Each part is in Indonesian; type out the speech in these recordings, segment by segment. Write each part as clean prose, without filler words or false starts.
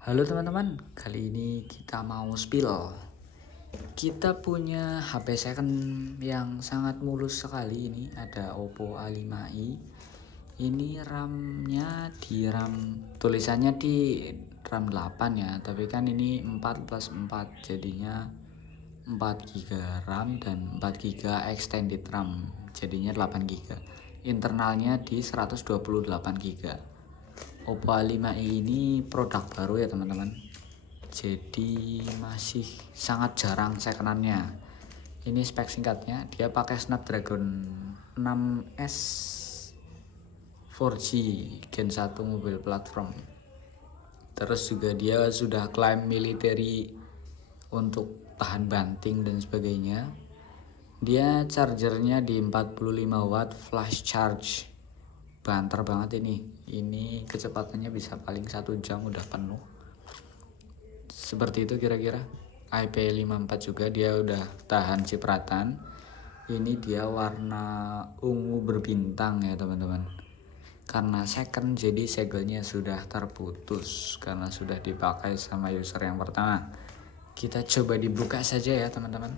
Halo teman-teman, kali ini kita mau spill. Kita punya HP second yang sangat mulus sekali ini, ada Oppo A5i. Ini RAM-nya tulisannya di RAM 8 ya, tapi kan ini 4 plus 4 jadinya 4 GB RAM dan 4 GB extended RAM jadinya 8 GB. Internalnya di 128 GB. Oppo A5i ini produk baru ya teman-teman, jadi masih sangat jarang secondannya. Ini spek singkatnya, dia pakai Snapdragon 6S 4G Gen 1 mobile platform. Terus juga dia sudah klaim military untuk tahan banting dan sebagainya. Dia chargernya di 45 watt flash charge, banter banget ini kecepatannya bisa paling 1 jam udah penuh. Seperti itu kira-kira. IP54 juga, dia udah tahan cipratan. Ini dia warna ungu berbintang ya teman-teman. Karena second jadi segelnya sudah terputus karena sudah dipakai sama user yang pertama. Kita coba dibuka saja ya teman-teman.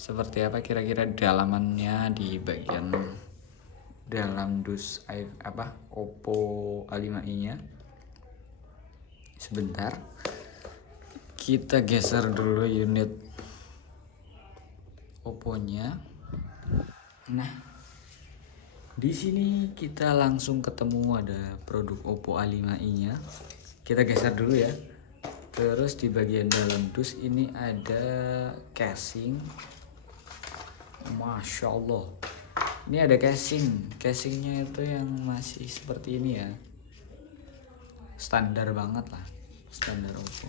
Seperti apa kira-kira dalamannya di bagian dalam Oppo A5i nya. Sebentar. Kita geser dulu unit Oppo-nya. Nah, di sini kita langsung ketemu ada produk Oppo A5i-nya. Kita geser dulu ya. Terus di bagian dalam dus ini ada casing. Masya Allah. Ini ada casing. Casingnya itu yang masih seperti ini ya. Standar banget lah. Standar Oppo.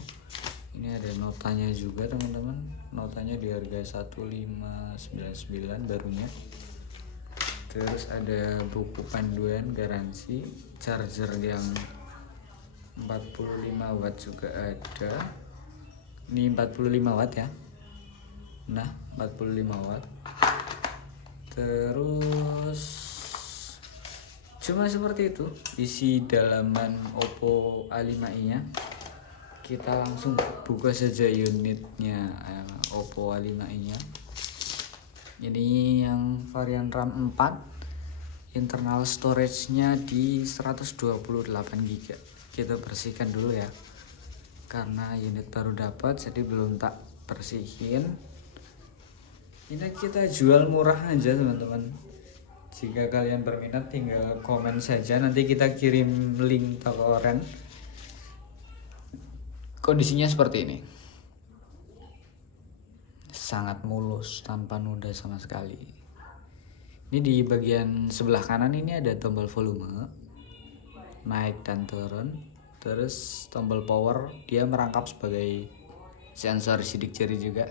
Ini ada notanya juga teman-teman. Notanya di harga 1599 barunya. Terus ada buku panduan garansi, charger yang 45 watt juga ada. Ini 45 watt ya. Nah, 45 watt. Terus cuma seperti itu isi dalaman Oppo A5i nya. Kita langsung buka saja unitnya Oppo A5i nya. Ini yang varian RAM 4, internal storage-nya di 128 GB. Kita bersihkan dulu ya, karena unit baru dapat jadi belum tak bersihin. Ini kita jual murah aja teman-teman. Jika kalian berminat tinggal komen saja, nanti kita kirim link toko oren. Kondisinya seperti ini, sangat mulus tanpa noda sama sekali. Ini di bagian sebelah kanan ini ada tombol volume naik dan turun. Terus tombol power, dia merangkap sebagai sensor sidik jari juga.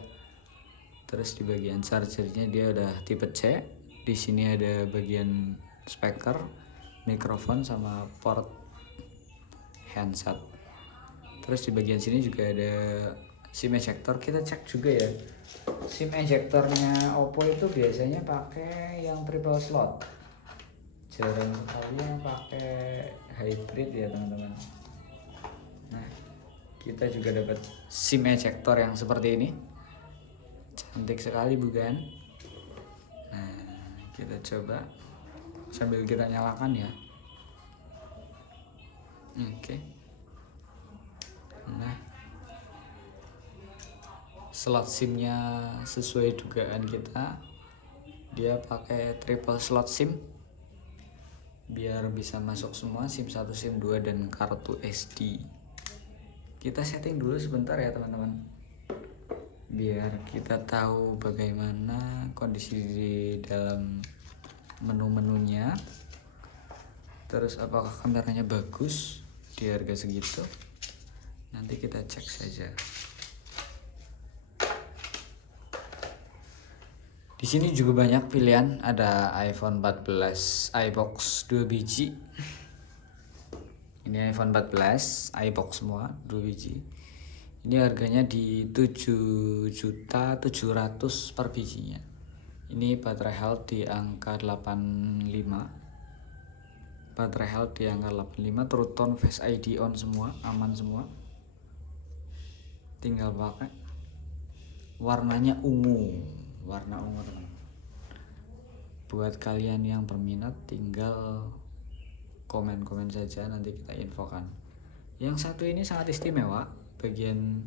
Terus di bagian chargernya dia udah tipe C. Di sini ada bagian speaker, mikrofon sama port handset. Terus di bagian sini juga ada SIM ejector. Kita cek juga ya. SIM ejectornya Oppo itu biasanya pakai yang triple slot. Jarang sekali yang pakai hybrid ya teman-teman. Nah, kita juga dapat SIM ejector yang seperti ini. Cantik sekali bukan? Nah, kita coba sambil kita nyalakan ya. Oke. Nah, slot SIM-nya sesuai dugaan kita. Dia pakai triple slot SIM biar bisa masuk semua SIM 1, SIM 2 dan kartu SD. Kita setting dulu sebentar ya teman-teman, biar kita tahu bagaimana kondisi di dalam menu-menunya. Terus apakah kameranya bagus di harga segitu, nanti kita cek saja. Di sini juga banyak pilihan, ada iPhone 14 iBox 2 biji. Ini iPhone 14 iBox semua 2 biji. Ini harganya di 7.700.000 per bijinya. Ini baterai health di angka 85. Baterai health di angka 85, True Tone Face ID on semua, aman semua. tinggal pakai. Warnanya ungu, warna ungu teman. Buat kalian yang berminat tinggal komen-komen saja, nanti kita infokan. Yang satu ini sangat istimewa, bagian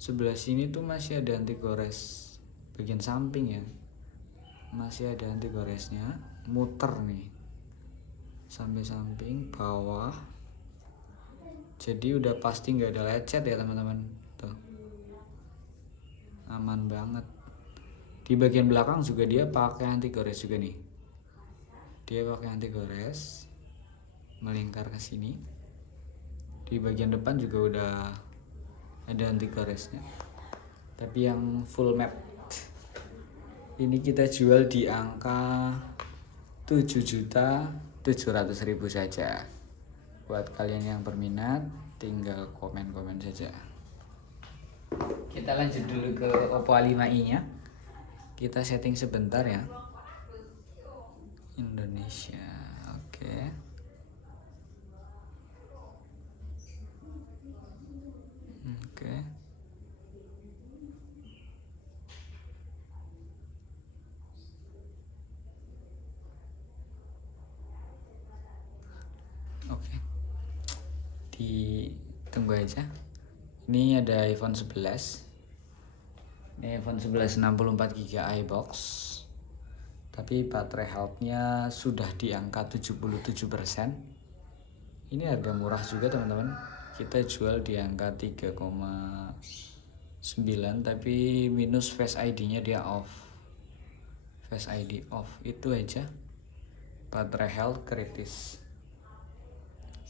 sebelah sini tuh masih ada anti gores, bagian samping ya, masih ada anti goresnya, muter nih sampai samping bawah, jadi udah pasti nggak ada lecet ya teman-teman. Tuh, aman banget. Di bagian belakang juga dia pakai anti gores juga nih, dia pakai anti gores melingkar ke sini. Di bagian depan juga udah ada anti goresnya, tapi yang full map ini kita jual di angka 7.700.000 saja. Buat kalian yang berminat tinggal komen-komen saja. Kita lanjut dulu ke Oppo A5i nya. Kita setting sebentar ya. Indonesia, oke. Oke. Oke. Ditunggu aja. Ini ada iPhone 11. Ini iPhone 11 64GB iBox. Tapi baterai health-nya sudah di angka 77%. Ini harga murah juga teman-teman. Kita jual di angka 3,9, tapi minus Face ID-nya dia off. Face ID off, itu aja. Baterai health kritis.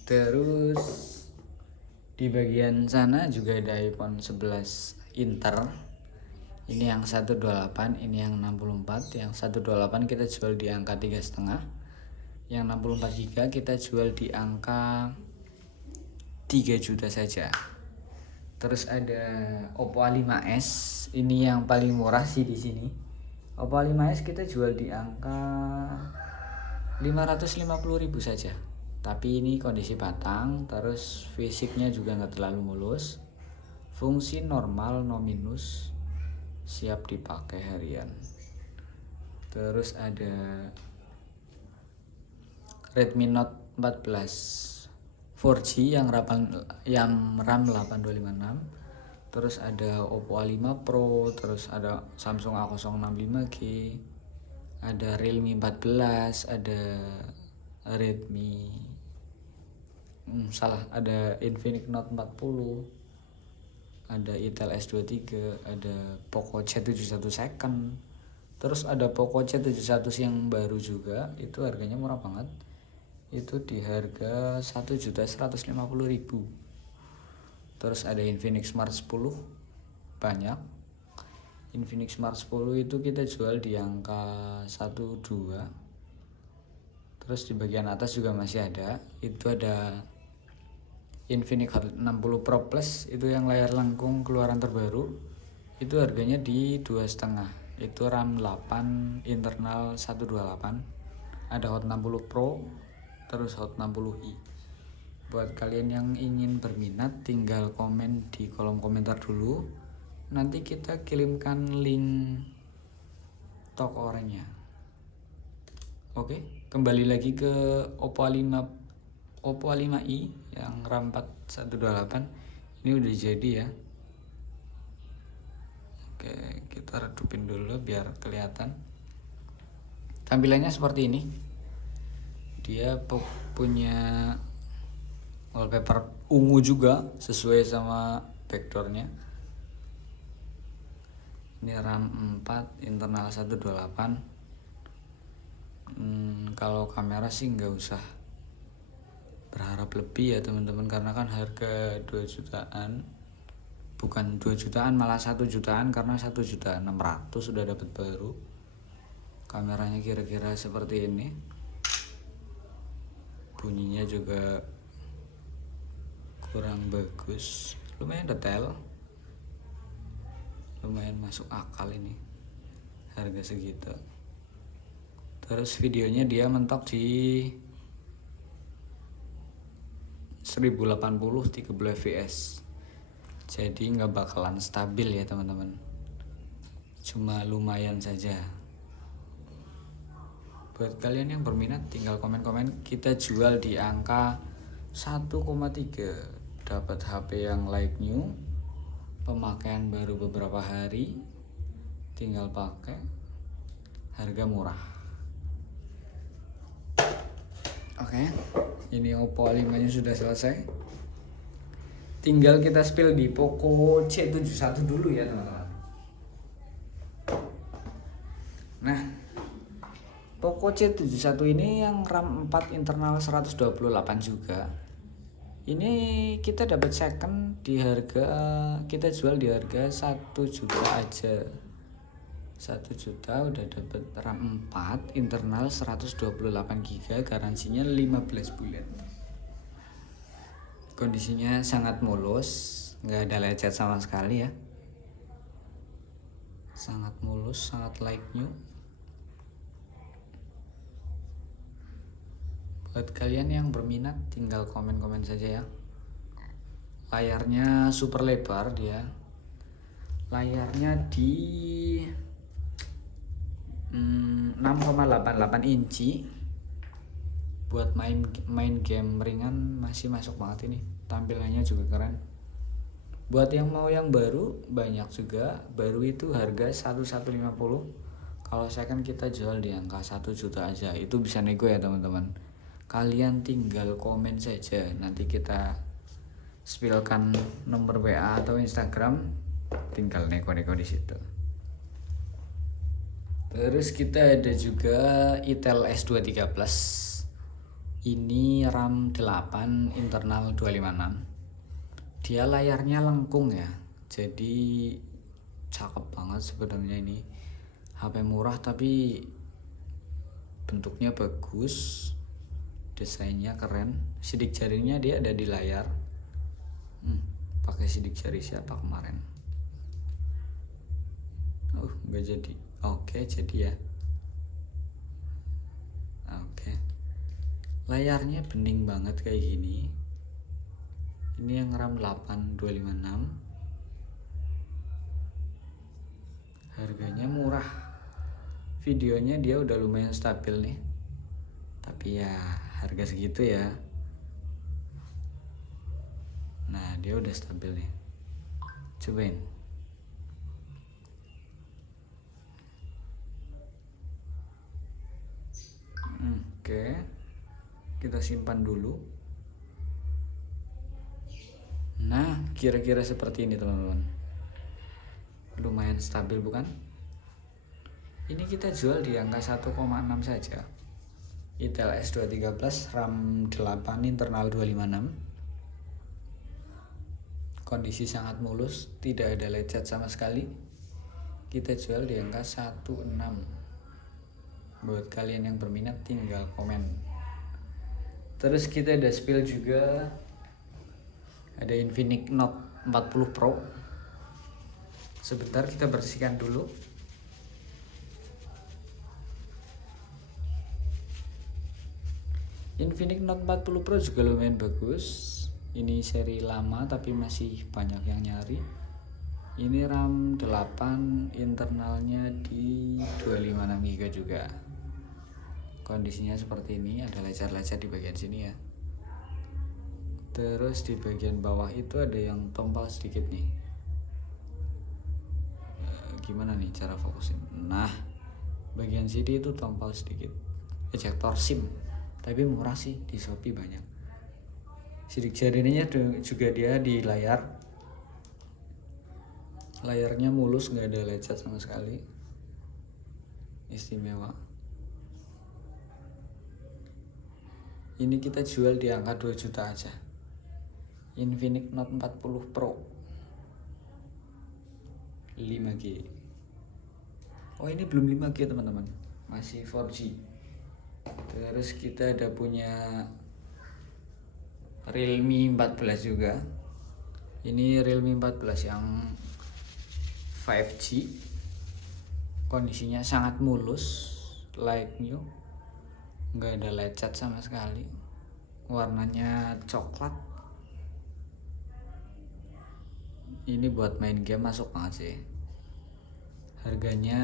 Terus di bagian sana juga ada iPhone 11 Inter. Ini yang 128, ini yang 64. Yang 128 kita jual di angka 3,5. Yang 64GB kita jual di angka 3 juta saja. Terus ada Oppo A5s. Ini yang paling murah sih di sini. Oppo A5s kita jual di angka 550.000 saja. Tapi ini kondisi batang, terus fisiknya juga nggak terlalu mulus, fungsi normal no minus, siap dipakai harian. Terus ada Redmi Note 14 4G yang RAM 8256. Terus ada Oppo A5 Pro, terus ada Samsung A065G, ada Realme 14, ada Redmi ada Infinix Note 40, ada Itel S23, ada Poco C71 second, terus ada Poco C71 yang baru juga, itu harganya murah banget, itu di harga 1.150.000. Terus ada Infinix Smart 10, banyak. Infinix Smart 10 itu kita jual di angka 12. Terus di bagian atas juga masih ada, itu ada Infinix Hot 60 Pro Plus, itu yang layar lengkung keluaran terbaru, itu harganya di 2,5. Itu RAM 8, internal 128. Ada Hot 60 Pro, terus Hot 60i. Buat kalian yang ingin berminat tinggal komen di kolom komentar dulu, nanti kita kirimkan link toko orangnya. Oke, kembali lagi ke Oppo A5i yang RAM 4128. Ini udah jadi ya. Oke, kita redupin dulu biar kelihatan. Tampilannya seperti ini. Dia punya wallpaper ungu juga sesuai sama backdoornya. Ini RAM 4, internal 128. Kalau kamera sih nggak usah berharap lebih ya teman-teman, karena kan harga 2 jutaan, bukan 2 jutaan malah 1 jutaan, karena 1.600.000 sudah dapat baru. Kameranya kira-kira seperti ini, bunyinya juga kurang bagus, lumayan detail, lumayan masuk akal ini harga segitu. Terus videonya dia mentok di 1080 30 fps. jadi nggak bakalan stabil ya teman-teman, cuma lumayan saja. Buat kalian yang berminat tinggal komen-komen. Kita jual di angka 1,3, dapat HP yang like new, pemakaian baru beberapa hari, tinggal pakai, harga murah. Oke, ini Oppo A5 nya sudah selesai. Tinggal kita spill di Poco C71 dulu ya teman-teman. Nah, Poco C71 ini yang RAM 4 internal 128 juga. Ini kita dapat second di harga, kita jual di harga 1 juta aja. 1 juta udah dapat RAM 4 internal 128 GB, garansinya 15 bulan. Kondisinya sangat mulus, nggak ada lecet sama sekali ya. Sangat mulus, sangat like new. Buat kalian yang berminat tinggal komen-komen saja ya. Layarnya super lebar dia. Layarnya di 6,88 inci. Buat main game ringan masih masuk banget ini. Tampilannya juga keren. Buat yang mau yang baru banyak juga. Baru itu harga 1150. Kalau second kita jual di angka 1 juta aja. Itu bisa nego ya teman-teman. Kalian tinggal komen saja. Nanti kita spillkan nomor WA atau Instagram. Tinggal nego-nego di situ. Terus kita ada juga Itel S23 Plus. Ini RAM 8 internal 256. Dia layarnya lengkung ya. Jadi cakep banget sebenarnya ini. HP murah tapi bentuknya bagus. Desainnya keren. Sidik jarinya dia ada di layar. Pakai sidik jari siapa kemarin? Nggak jadi. Oke, jadi ya. Oke. Layarnya bening banget kayak gini. Ini yang RAM 8 256. Harganya murah. Videonya dia udah lumayan stabil nih. Tapi ya harga segitu ya. Nah, dia udah stabil nih. Cobain. Oke. Kita simpan dulu. Nah, kira-kira seperti ini teman-teman. Lumayan stabil bukan? Ini kita jual di angka 1,6 saja. Itel S23 Plus RAM 8 internal 256. Kondisi sangat mulus, tidak ada lecet sama sekali. Kita jual di angka 16. Buat kalian yang berminat tinggal komen. Terus kita ada spill juga. Ada Infinix Note 40 Pro. Sebentar kita bersihkan dulu. Infinix Note 40 Pro juga lumayan bagus. Ini seri lama tapi masih banyak yang nyari. Ini RAM 8 internalnya di 256 GB juga. Kondisinya seperti ini, ada lecet-lecet di bagian sini ya. Terus di bagian bawah itu ada yang tombol sedikit nih. Gimana nih cara fokusin? Nah, bagian sini itu tombol sedikit. Ejector SIM. Tapi murah sih, di Shopee banyak. Sidik jarinya juga dia di layar. Layarnya mulus, nggak ada lecet sama sekali. Istimewa. Ini kita jual di angka 2 juta aja. Infinix Note 40 Pro 5G. Oh, ini belum 5G teman-teman, masih 4G. Terus kita ada punya Realme 14 juga. Ini Realme 14 yang 5G. Kondisinya sangat mulus, like new, nggak ada lecet sama sekali. Warnanya coklat. ini buat main game masuk banget sih. Harganya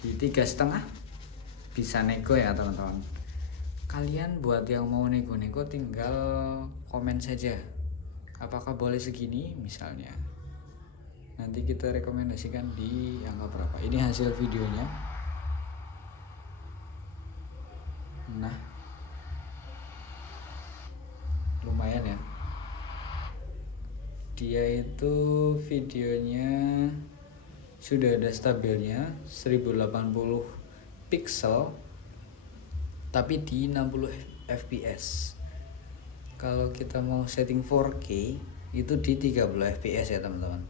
di 3,5, bisa nego ya teman-teman. Kalian buat yang mau nego-nego tinggal komen saja apakah boleh segini misalnya, nanti kita rekomendasikan di angka berapa. Ini hasil videonya. Nah, lumayan ya, dia itu videonya sudah ada stabilnya 1080 pixel tapi di 60 fps. Kalau kita mau setting 4K itu di 30 fps ya teman-teman,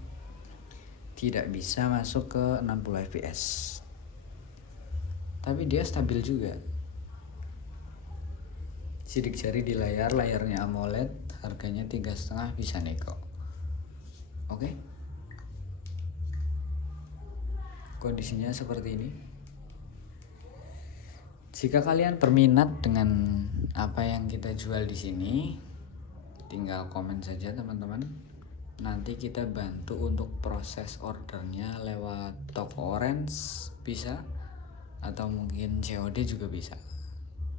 tidak bisa masuk ke 60 fps, tapi dia stabil juga. Sidik jari di layarnya AMOLED, harganya 3,5, bisa nego. Oke, kondisinya seperti ini. Jika kalian berminat dengan apa yang kita jual di sini, tinggal komen saja teman-teman. Nanti kita bantu untuk proses ordernya lewat toko Orange bisa, atau mungkin COD juga bisa.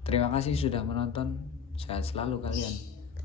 Terima kasih sudah menonton. Sehat selalu kalian.